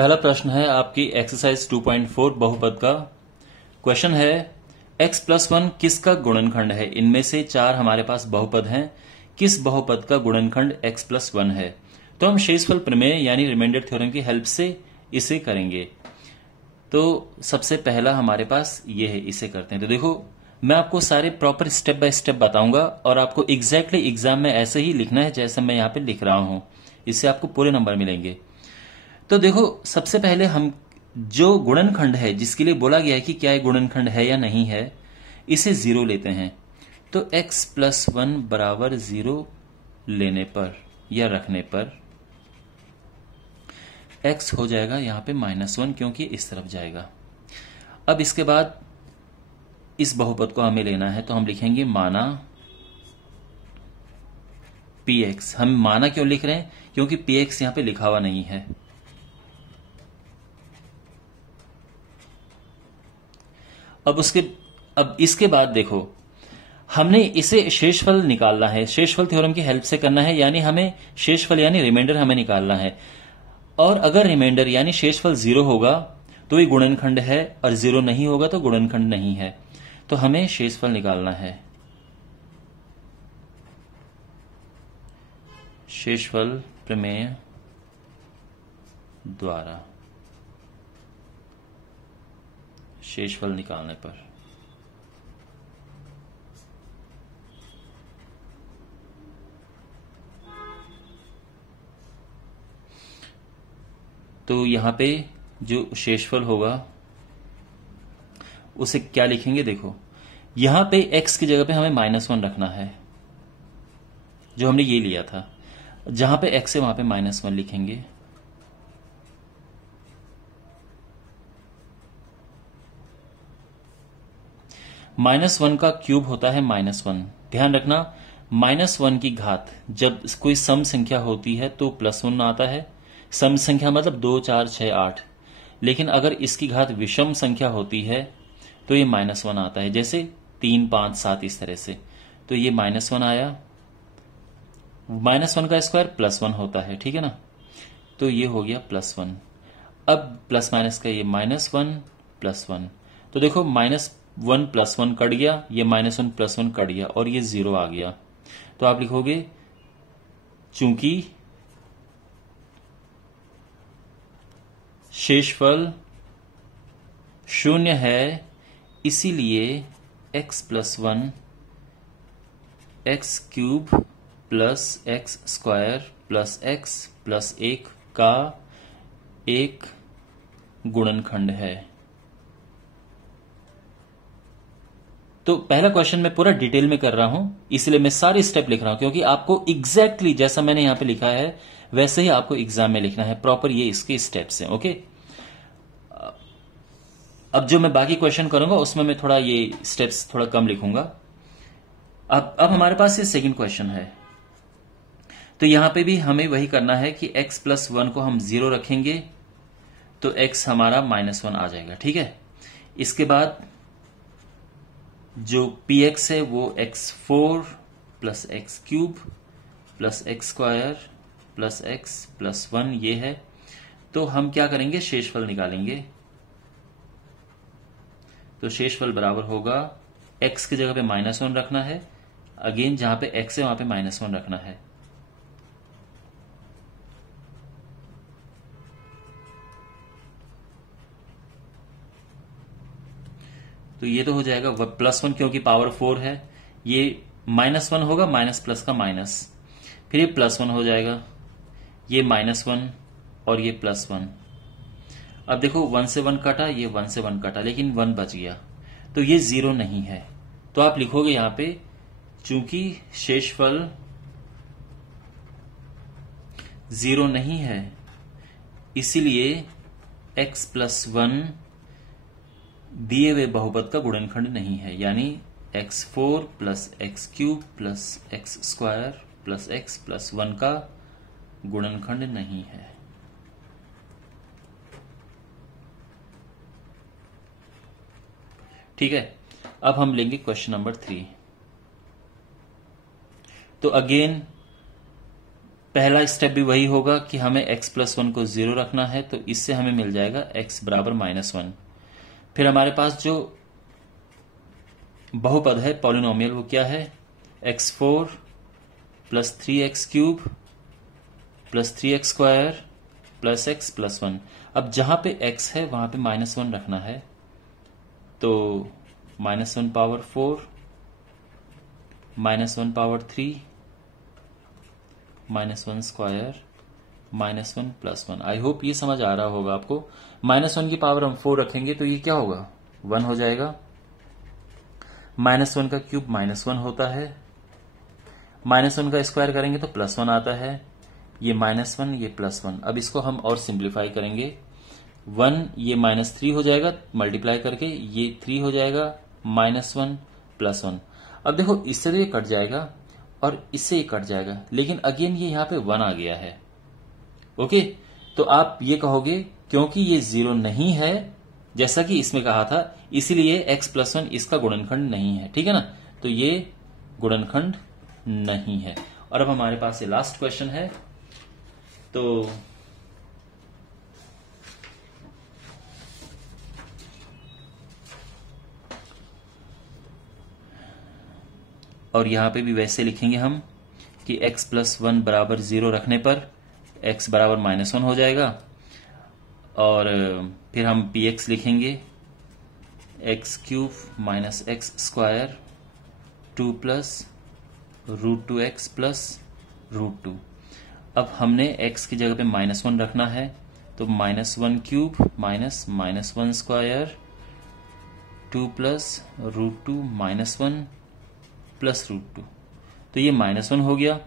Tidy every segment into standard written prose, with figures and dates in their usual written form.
पहला प्रश्न है आपकी एक्सरसाइज 2.4 बहुपद का। क्वेश्चन है x+1 किसका गुणनखंड है। इनमें से 4 हमारे पास बहुपद हैं, किस बहुपद का गुणनखंड x+1 है। तो हम शेषफल प्रमेय यानी रिमाइंडर थ्योरम की हेल्प से इसे करेंगे। तो सबसे पहला हमारे पास ये है, इसे करते हैं। तो देखो, मैं आपको सारे प्रॉपर स्टेप बाय स्टेप बताऊंगा और आपको एग्जैक्टली एग्जाम में ऐसे ही लिखना है जैसे मैं यहाँ पे लिख रहा हूं। इससे आपको पूरे नंबर मिलेंगे। तो देखो, सबसे पहले हम जो गुणनखंड है जिसके लिए बोला गया है कि क्या ये गुणनखंड है या नहीं है, इसे 0 लेते हैं। तो x+1 बराबर 0 लेने पर या रखने पर x हो जाएगा यहां पे -1, क्योंकि इस तरफ जाएगा। अब इसके बाद इस बहुपद को हमें लेना है, तो हम लिखेंगे माना px। हम माना क्यों लिख रहे हैं? क्योंकि px यहां पे लिखा हुआ नहीं है। अब इसके बाद देखो, हमने इसे शेषफल निकालना है, शेषफल थ्योरम की हेल्प से करना है, यानी हमें शेषफल यानी रिमाइंडर हमें निकालना है। और अगर रिमाइंडर यानी शेषफल 0 होगा तो ये गुणनखंड है, और 0 नहीं होगा तो गुणनखंड नहीं है। तो हमें शेषफल निकालना है। शेषफल प्रमेय द्वारा शेषफल निकालने पर तो यहां पे जो शेषफल होगा उसे क्या लिखेंगे? देखो, यहां पे x की जगह पे हमें -1 रखना है, जो हमने ये लिया था। जहां पे x है वहां पे -1 लिखेंगे। -1 का क्यूब होता है -1। ध्यान रखना, -1 की घात जब कोई सम संख्या होती है तो +1 आता है। सम संख्या मतलब 2, 4, 6, 8। लेकिन अगर इसकी घात विषम संख्या होती है तो ये -1 आता है, जैसे 3, 5, 7 इस तरह से। तो ये -1 आया। -1 का स्क्वायर +1 होता है, ठीक है ना। तो ये हो गया +1। अब प्लस माइनस का ये -1 +1। तो देखो, -1 +1 कट गया, ये -1 +1 कट गया और ये 0 आ गया। तो आप लिखोगे चूंकि शेषफल 0 है, इसीलिए x+1 x³ + x² + x + 1 का एक गुणनखंड है। तो पहला क्वेश्चन मैं पूरा डिटेल में कर रहा हूं, इसलिए मैं सारे स्टेप लिख रहा हूं, क्योंकि आपको एग्जैक्टली जैसा मैंने यहां पे लिखा है वैसे ही आपको एग्जाम में लिखना है। प्रॉपर ये इसके स्टेप्स हैं। ओके, अब जो मैं बाकी क्वेश्चन करूंगा उसमें मैं थोड़ा ये स्टेप्स थोड़ा कम लिखूंगा। अब हमारे पास ये सेकंड क्वेश्चन है। तो यहां पे भी हमें वही करना है कि x+1 को हम 0 रखेंगे तो x हमारा -1 आ जाएगा, ठीक है। इसके बाद जो px है वो x4 + x³ + x² + x + 1 ये है। तो हम क्या करेंगे? शेषफल निकालेंगे। तो शेषफल बराबर होगा, x की जगह पे -1 रखना है, अगेन जहां पे x है वहां पे -1 रखना है। तो ये तो हो जाएगा +1, क्योंकि पावर 4 है। ये -1 होगा, माइनस प्लस का माइनस, फिर ये +1 हो जाएगा, ये -1 और ये +1। अब देखो, 1 से 1 कटा, ये 1 से 1 कटा, लेकिन 1 बच गया। तो ये 0 नहीं है। तो आप लिखोगे यहां पे, चूंकि शेषफल 0 नहीं है, इसीलिए x+1 दिए हुए बहुपद का गुणनखंड नहीं है, यानी x4 + x³ + x² + x + 1 का गुणनखंड नहीं है। ठीक है। अब हम लेंगे क्वेश्चन नंबर 3। तो अगेन पहला स्टेप भी वही होगा कि हमें x+1 को 0 रखना है, तो इससे हमें मिल जाएगा x बराबर -1। फिर हमारे पास जो बहुपद है पॉलिनोमियल वो क्या है, x4 plus 3x³ plus 3x² plus x+1। अब जहां पे x है वहां पे -1 रखना है, तो -1 power 4 -1 power 3 -1 square -1 plus 1। I hope ये समझ आ रहा होगा आपको। -1 की पावर हम 4 रखेंगे तो ये क्या होगा, 1 हो जाएगा। -1 का क्यूब -1 होता है, -1 का स्क्वायर करेंगे तो +1 आता है, ये -1 ये +1। अब इसको हम और सिंप्लीफाई करेंगे, 1 ये -3 हो जाएगा मल्टीप्लाई करके, ये 3 हो जाएगा, -1 +1। अब देखो इससे तो ये कट जाएगा और इससे ये कट जाएगा, लेकिन अगेन ये यहां पे 1 आ गया है। ओके, तो आप ये कहोगे क्योंकि ये 0 नहीं है जैसा कि इसमें कहा था, इसीलिए x+1 इसका गुणनखंड नहीं है। ठीक है ना, तो ये गुणनखंड नहीं है। और अब हमारे पास ये लास्ट क्वेश्चन है, तो और यहां पे भी वैसे लिखेंगे हम कि x+1 बराबर 0 रखने पर x बराबर -1 हो जाएगा, और फिर हम px लिखेंगे x³ minus x² 2 plus √2x plus √2। अब हमने x की जगह पे -1 रखना है, तो -1³ माइनस -1² 2 प्लस √2 -1 प्लस √2, तो ये -1 हो गया।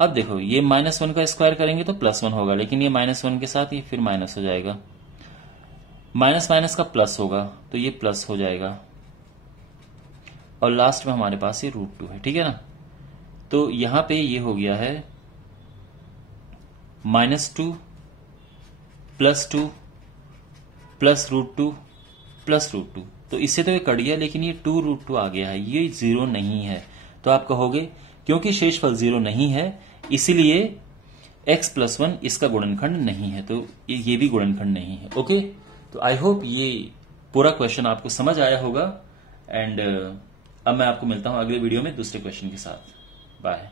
अब देखो ये -1 का स्क्वायर करेंगे तो +1 होगा, लेकिन ये -1 के साथ ये फिर माइनस हो जाएगा, माइनस माइनस का प्लस होगा तो ये प्लस हो जाएगा, और लास्ट में हमारे पास ये √2 है। ठीक है ना, तो यहां पे ये हो गया है -2 +2 प्लस √2 प्लस √2। तो इससे तो ये कट गया, लेकिन ये 2√2 आ गया है, ये 0 नहीं है। तो आप कहोगे क्योंकि शेषफल 0 नहीं है इसीलिए x+1 इसका गुणनखंड नहीं है, तो ये भी गुणनखंड नहीं है। ओके, तो आई होप ये पूरा क्वेश्चन आपको समझ आया होगा। एंड अब मैं आपको मिलता हूं अगले वीडियो में दूसरे क्वेश्चन के साथ। बाय।